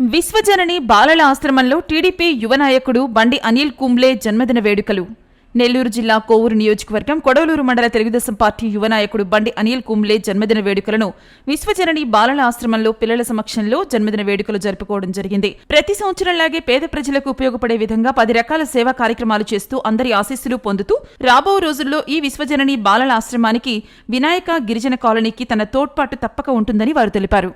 విశ్వజనని బాలల ఆశ్రమంలో టీడీపీ యువ నాయకుడు బండి అనిల్ కుంబ్లే జన్మదిన వేడుకలు. నెల్లూరు జిల్లా కోవూరు నియోజకవర్గం కొడవలూరు మండల తెలుగుదేశం పార్టీ యువ నాయకుడు బండి అనిల్ కుంబ్లే జన్మదిన వేడుకలను విశ్వజనని బాలల ఆశ్రమంలో పిల్లల సమక్షంలో జన్మదిన వేడుకలు జరుపుకోవడం జరిగింది. ప్రతి సంవత్సరంలాగే పేద ప్రజలకు ఉపయోగపడే విధంగా పది రకాల సేవా కార్యక్రమాలు చేస్తూ అందరి ఆశీస్సులు పొందుతూ రాబో రోజుల్లో ఈ విశ్వజనని బాలల ఆశ్రమానికి వినాయక గిరిజన కాలనీకి తన తోడ్పాటు తప్పక ఉంటుందని వారు తెలిపారు.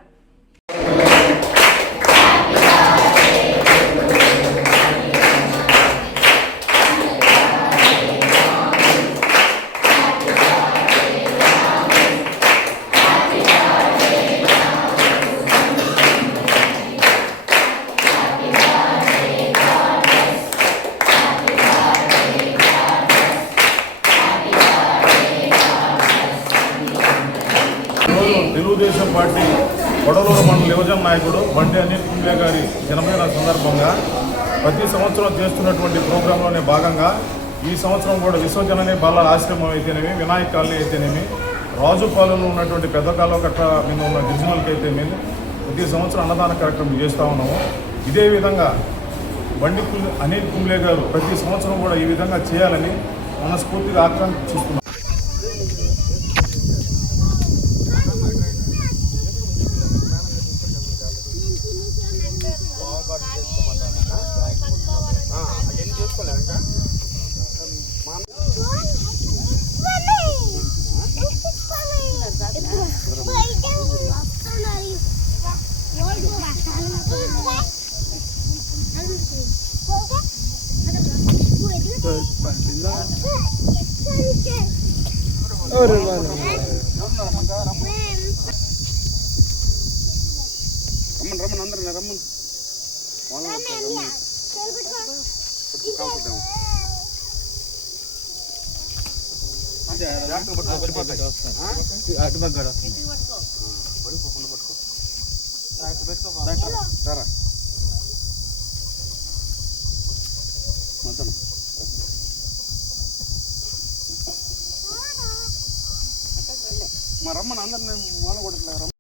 తెలుగుదేశం పార్టీ కొడలూరు మండల యువజన నాయకుడు బండి అనిల్ కుంబ్లే గారి జన్మదిన సందర్భంగా ప్రతి సంవత్సరం చేస్తున్నటువంటి ప్రోగ్రాంలోనే భాగంగా ఈ సంవత్సరం కూడా విశ్వజనని బాల ఆశ్రమం అయితేనేమి వినాయక కాలనీ అయితేనేమి రాజుపాలెంలో ఉన్నటువంటి పెద్ద కాలువ కట్ట మీద ఉన్న గిరిజనులకి అయితేనేమి ప్రతి సంవత్సరం అన్నదాన కార్యక్రమం చేస్తూ ఉన్నాము. ఇదే విధంగా బండి అనిల్ కుంబ్లే గారు ప్రతి సంవత్సరం కూడా ఈ విధంగా చేయాలని మనస్ఫూర్తిగా ఆకాంక్షిస్తున్నాం. ஒரு ரம்மன் ரம்மன் வந்துடுறேன் Ramman Daj, to bez kowa. Daj, teraz. Teraz. No to no. மரம் நான் அந்த மன கூடத்தில்